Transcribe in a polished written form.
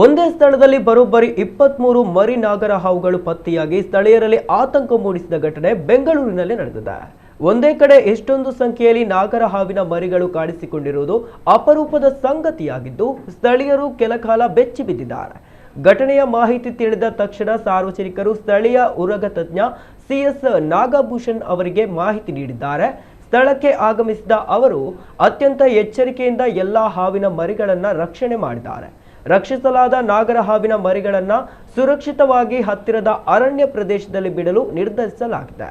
ಒಂದೇ ಸ್ಥಳದಲ್ಲಿ ಬರೋಬ್ಬರಿ 23 ಮರಿ ನಾಗರ ಹಾವುಗಳು ಪತ್ತೆಯಾಗಿ ಸ್ಥಳೀಯರಲ್ಲಿ ಆತಂಕ ಮೂಡಿಸಿದ ಘಟನೆ ಬೆಂಗಳೂರಿನಲ್ಲಿ ನಡೆದಿದೆ. ಒಂದೇ ಕಡೆ ಎಷ್ಟೊಂದು ಸಂಖ್ಯೆಯಲ್ಲಿ ನಾಗರ ಹಾವಿನ ಮರಿಗಳು ಕಾಣಿಸಿಕೊಂಡಿರುವುದು ಅಪರೂಪದ ಸಂಗತಿಯಾಗಿದ್ದು ಸ್ಥಳೀಯರು ಕೆಲಕಾಲ ಬೆಚ್ಚಿ ಬಿದ್ದಿದ್ದಾರೆ. ಘಟನೆಯ ಮಾಹಿತಿ ತಿಳಿದ ತಕ್ಷಣ ಸಾರ್ವಜನಿಕರು ಸ್ಥಳೀಯ ಉರಗ ತಜ್ಞ ಸಿಎಸ್ ನಾಗಭೂಷಣ್ ಅವರಿಗೆ ಮಾಹಿತಿ ನೀಡಿದ್ದಾರೆ. ಸ್ಥಳಕ್ಕೆ ಆಗಮಿಸಿದ ಅವರು ಅತ್ಯಂತ ಎಚ್ಚರಿಕೆಯಿಂದ ಎಲ್ಲಾ ಹಾವಿನ ಮರಿಗಳನ್ನು ರಕ್ಷಣೆ ಮಾಡಿದ್ದಾರೆ. ರಕ್ಷಿಸಲಾದ ನಾಗರ ಹಾವಿನ ಮರಿಗಳನ್ನು ಸುರಕ್ಷಿತವಾಗಿ ಹತ್ತಿರದ ಅರಣ್ಯ ಪ್ರದೇಶದಲ್ಲಿ ಬಿಡಲು ನಿರ್ಧರಿಸಲಾಗಿದೆ.